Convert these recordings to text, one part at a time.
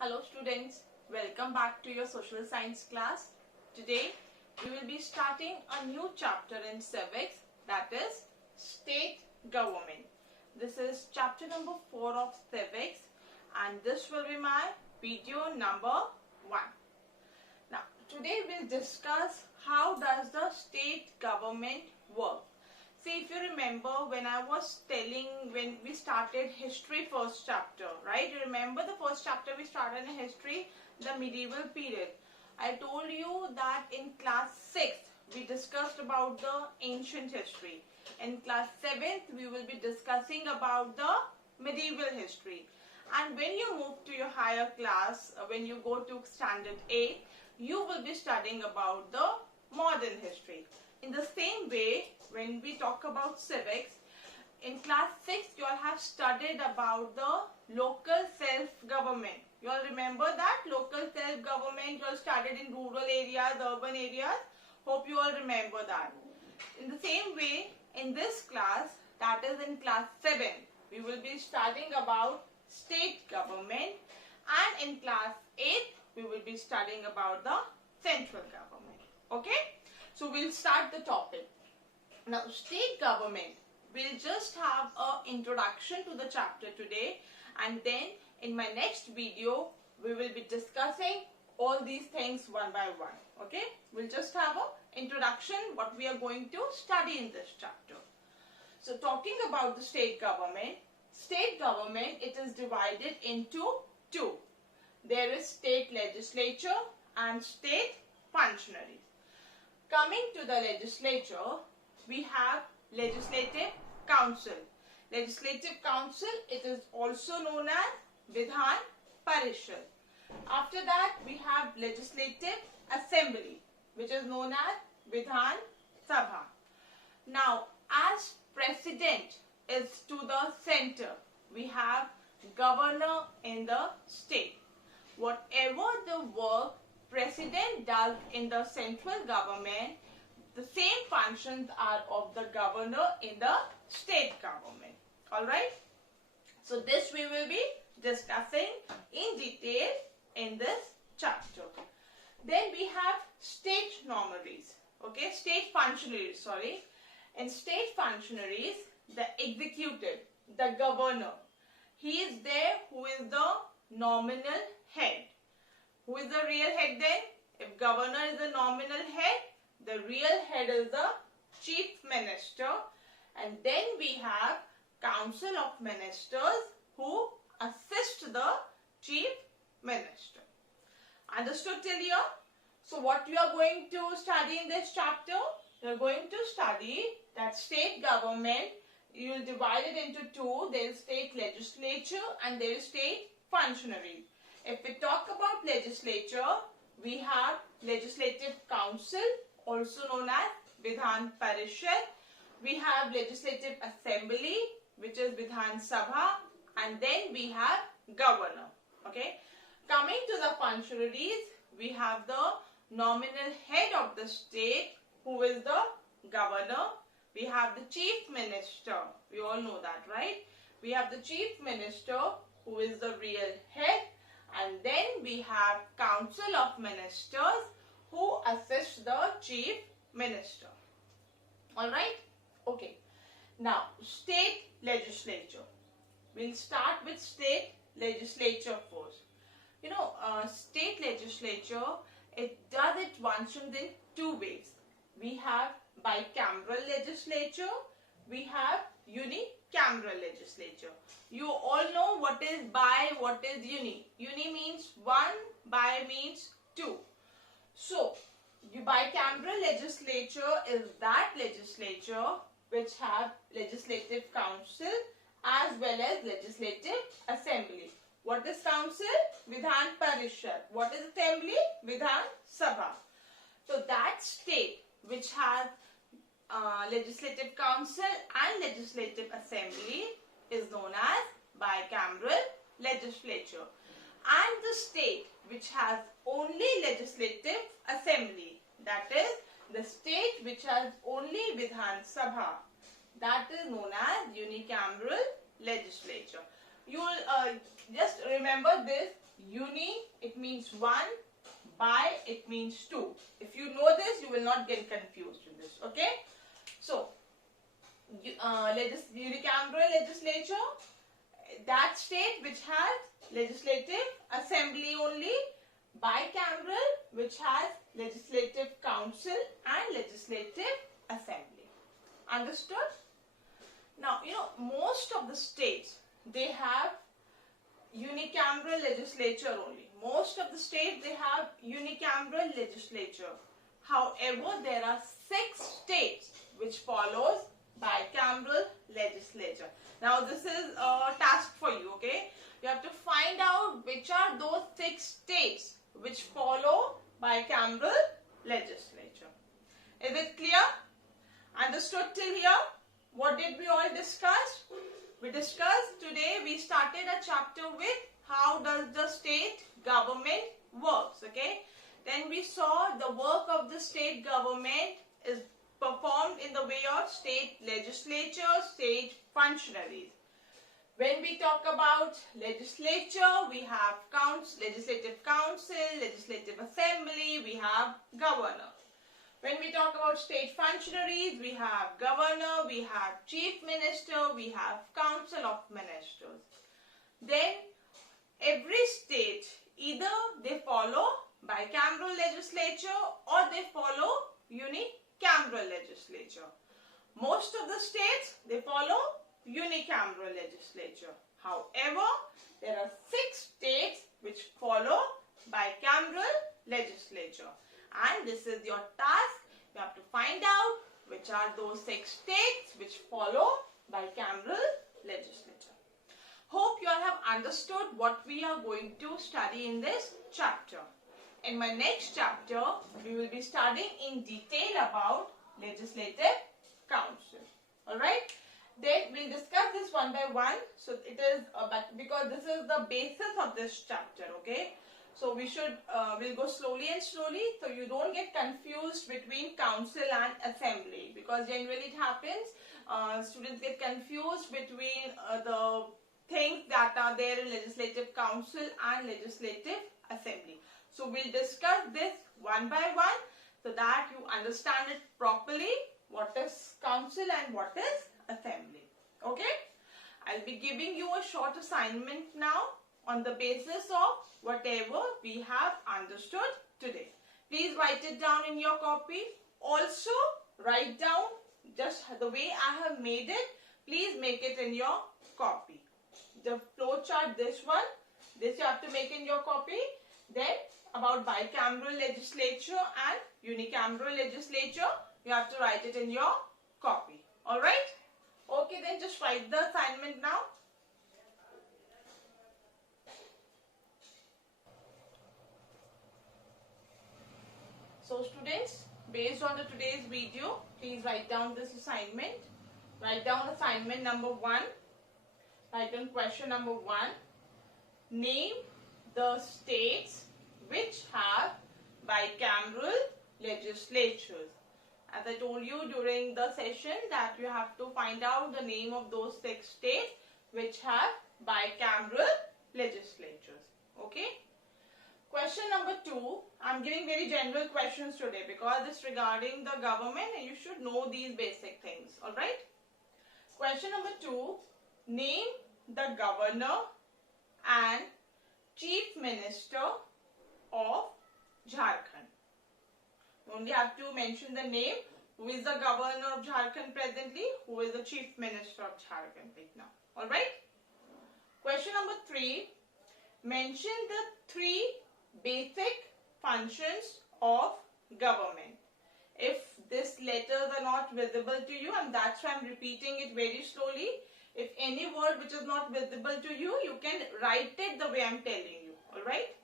Hello students, welcome back to your social science class. Today we will be starting a new chapter in civics, that is state government. This is chapter number 4 of civics and this will be my video number 1. Now today we'll discuss how does the state government work. See, if you remember when I was telling when we started history first chapter, right? You remember the first chapter we started in history, the medieval period. I told you that in class 6th we discussed about the ancient history. In class 7th we will be discussing about the medieval history. And when you move to your higher class, when you go to standard 8, you will be studying about the modern history. In the same way, when we talk about civics, in class 6 you all have studied about the local self-government. You all remember that local self-government you all studied in rural areas, urban areas. Hope you all remember that. In the same way, in this class, that is in class 7, we will be studying about state government, and in class 8 we will be studying about the central government. Okay? So we'll start the topic. Now state government, we'll just have an introduction to the chapter today, and then in my next video we will be discussing all these things one by one. Okay, we'll just have an introduction what we are going to study in this chapter. So talking about the state government, it is divided into two. There is state legislature and state functionaries. Coming to the legislature, we have Legislative Council. Legislative Council, it is also known as Vidhan Parishad. After that, we have Legislative Assembly, which is known as Vidhan Sabha. Now, as President is to the center, we have Governor in the state. Whatever the work President does in the central government, the same functions are of the governor in the state government. Alright? So this we will be discussing in detail in this chapter. Then we have state functionaries. Okay, state functionaries, sorry. In state functionaries, the executive, the governor, he is there who is the nominal head. Who is the real head then? If governor is the nominal head, the real head is the chief minister, and then we have council of ministers who assist the chief minister. Understood till here? So what we are going to study in this chapter? We are going to study that state government, you will divide it into two. There is state legislature and there is state functionaries. If we talk about legislature, we have Legislative Council, also known as Vidhan Parishad. We have Legislative Assembly, which is Vidhan Sabha, and then we have Governor. Okay. Coming to the functionaries, we have the nominal head of the state, who is the Governor. We have the Chief Minister. We all know that, right? We have the Chief Minister, who is the real head. And then we have Council of Ministers who assist the Chief Minister. Alright? Okay. Now, state legislature. We'll start with state legislature first. You know, state legislature, it does its functions in two ways. We have bicameral legislature. We have unicameral legislature. You all know what is bi, what is uni. Uni means one, bi means two. So, the bicameral legislature is that legislature which have legislative council as well as legislative assembly. What is council? Vidhan Parishad. What is assembly? Vidhan Sabha. So, that state which has legislative council and legislative assembly is known as bicameral legislature, and the state which has only legislative assembly, that is the state which has only Vidhan Sabha, that is known as unicameral legislature. You will just remember this, Uni, it means one. Bi, it means two. If you know this, you will not get confused in this. Okay? So, unicameral legislature, that state which has legislative assembly only. Bicameral, which has legislative council and legislative assembly. Understood? Now, most of the states, they have unicameral legislature only. Most of the states, they have unicameral legislature. However, there are 6 states which follows bicameral legislature. Now, this is a task for you, okay? You have to find out which are those 6 states which follow bicameral legislature. Is it clear? Understood till here? What did we all discuss? We discussed today, we started a chapter with how does the state government works, okay? Then we saw the work of the state government is performed in the way of state legislature, state functionaries. When we talk about legislature, we have legislative council, legislative assembly, we have governor. When we talk about state functionaries, we have governor, we have chief minister, we have council of ministers. Then every state, either they follow bicameral legislature or they follow unicameral legislature. Most of the states, they follow unicameral legislature. However, there are 6 states which follow bicameral legislature. And this is your task. You have to find out which are those 6 states which follow bicameral legislature. Hope you all have understood what we are going to study in this chapter. In my next chapter, we will be studying in detail about legislative council. Alright? Then we'll discuss this one by one. So it is because this is the basis of this chapter, okay? So we'll go slowly and slowly, so you don't get confused between council and assembly, because generally it happens, students get confused between the things that are there in legislative council and legislative assembly. So we'll discuss this one by one so that you understand it properly, what is council and what is assembly. Okay? I'll be giving you a short assignment now on the basis of whatever we have understood today. Please write it down in your copy. Also, write down just the way I have made it. Please make it in your copy. The flow chart, this one, this you have to make in your copy. Then, about bicameral legislature and unicameral legislature, you have to write it in your copy. Alright? Okay, then just write the assignment now. So students, based on today's video, please write down this assignment. Write down assignment number 1. Write down question number 1. Name the states which have bicameral legislatures. As I told you during the session that you have to find out the name of those 6 states which have bicameral legislatures. Okay? Question number 2, I'm giving very general questions today because it's regarding the government and you should know these basic things. Alright? Question number 2, name the governor and chief minister of Jharkhand. You only have to mention the name. Who is the governor of Jharkhand presently? Who is the chief minister of Jharkhand right now? Alright? Question number 3, mention the 3 basic functions of government. If these letters are not visible to you, and that's why I'm repeating it very slowly, if any word which is not visible to you, you can write it the way I'm telling you. Alright?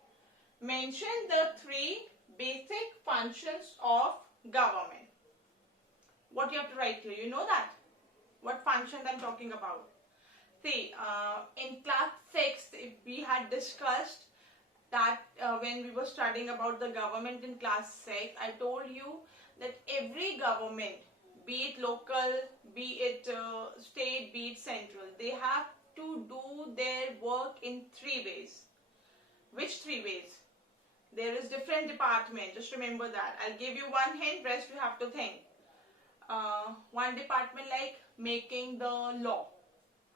Mention the 3 basic functions of government. What you have to write here? You know that? What functions I'm talking about? See, in class 6, if we had discussed that when we were studying about the government in class 6, I told you that every government, be it local, be it state, be it central, they have to do their work in 3 ways. Which 3 ways? There is different department. Just remember that. I'll give you one hint. Rest you have to think. One department like making the law.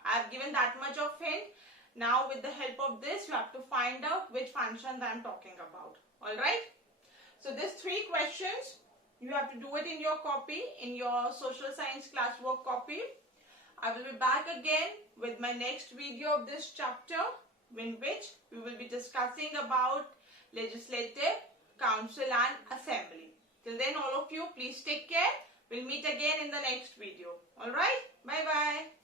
I've given that much of hint. Now with the help of this, you have to find out which functions I'm talking about. Alright? So these 3 questions, you have to do it in your copy, in your social science classwork copy. I will be back again with my next video of this chapter, in which we will be discussing about legislative, council and assembly. Till then, all of you, please take care. We'll meet again in the next video. Alright? Bye-bye.